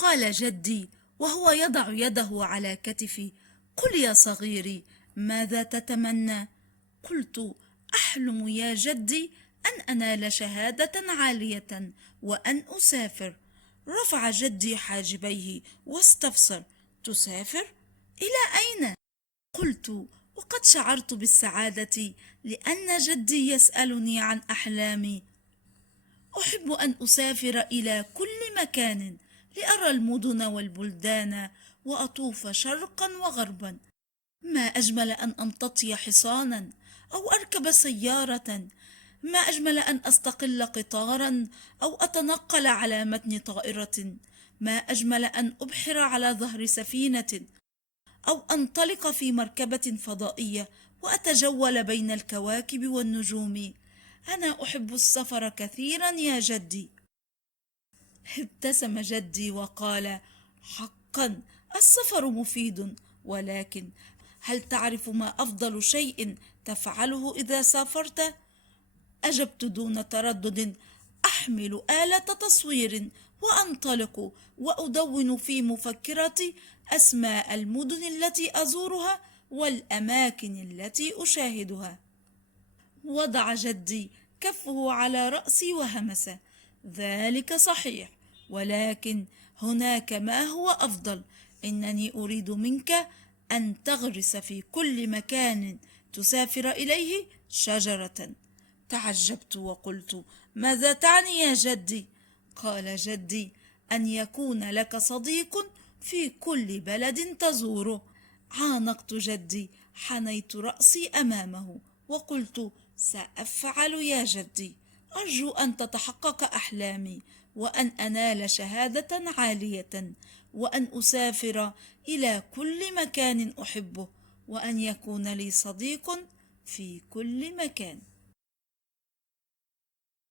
قال جدي وهو يضع يده على كتفي: قل يا صغيري، ماذا تتمنى؟ قلت: أحلم يا جدي أن أنال شهادة عالية وأن أسافر. رفع جدي حاجبيه واستفسر: تسافر؟ إلى أين؟ قلت: وقد شعرت بالسعادة لأن جدي يسألني عن أحلامي. أحب أن أسافر إلى كل مكان لأرى المدن والبلدان وأطوف شرقا وغربا. ما أجمل أن أمتطي حصانا أو أركب سيارة، ما أجمل أن أستقل قطارا أو أتنقل على متن طائرة، ما أجمل أن أبحر على ظهر سفينة أو أنطلق في مركبة فضائية وأتجول بين الكواكب والنجوم. أنا أحب السفر كثيرا يا جدي. ابتسم جدي وقال: حقا السفر مفيد، ولكن هل تعرف ما أفضل شيء تفعله إذا سافرت؟ أجبت دون تردد: أحمل آلة تصوير وأنطلق وأدون في مفكرتي أسماء المدن التي أزورها والأماكن التي أشاهدها. وضع جدي كفه على رأسي وهمس: ذلك صحيح، ولكن هناك ما هو أفضل. إنني أريد منك أن تغرس في كل مكان تسافر إليه شجرة. تعجبت وقلت: ماذا تعني يا جدي؟ قال جدي: أن يكون لك صديق في كل بلد تزوره. عانقت جدي، حنيت رأسي أمامه وقلت: سأفعل يا جدي. أرجو أن تتحقق أحلامي، وأن أنال شهادة عالية، وأن أسافر إلى كل مكان أحبه، وأن يكون لي صديق في كل مكان.